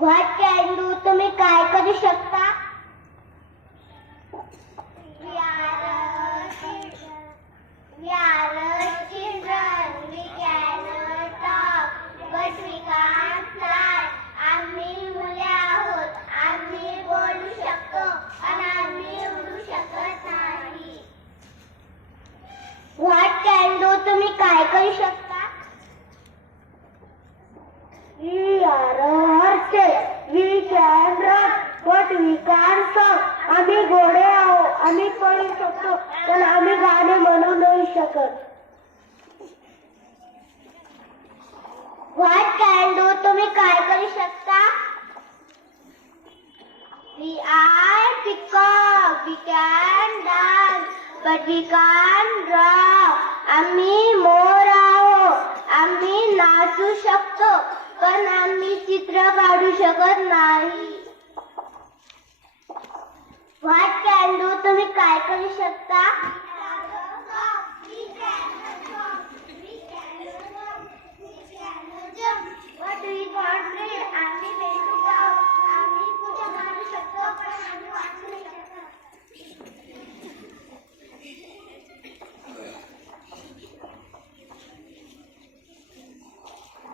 What can do तुम्ही काय करू शकता? We are children. We cannot talk, but we can't fly. आम्ही मुले आहोत. आम्ही बोलू शकतो आणि आम्ही उडू शकत नाही. व्हॉट कॅन डू तुम्ही काय करू शकता? We are horses. We can run, but we can't talk. आम्ही घोडे आहोत. आम्ही पळू शकतो पण आम्ही गाणे म्हणू नाही शकत. व्हॉट कॅन डू तुम्ही काय करू शकता? We are peacock. We can dance, but we can't draw. आम्ही मोर आहोत. आम्ही नाचू शकतो पण आम्ही चित्र काढू शकत नाही. व्हॉट कॅन डू तुम्ही काय करू शकता? आम्ही बेशुद्ध आहोत. आम्ही पुढे मारू शकतो पण आम्ही वाचू नाही शकत.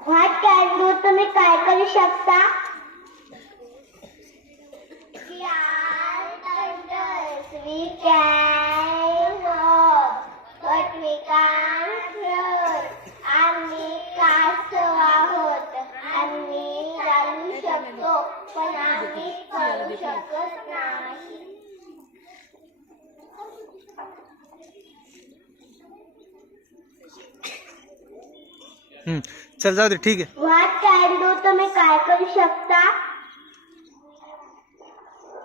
व्हॉट कॅन डू तुम्ही काय करू शकता? We are turtles. We can hop, but we can't float. आम्ही कासव आहोत. आम्ही चालू शकतो पण आम्ही करू शकत नाही. चल जाऊ दे, ठीक आहे. व्हॉट कॅन डू तुम्ही काय करू शकता?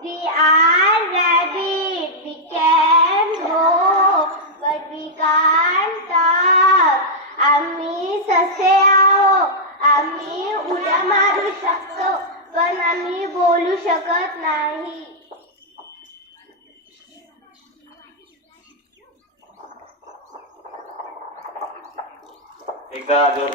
We are rabbit. We can go, but we can't talk. आम्ही ससे आहोत. आम्ही उड्या मारू शकतो पण आम्ही बोलू शकत नाही. एकदा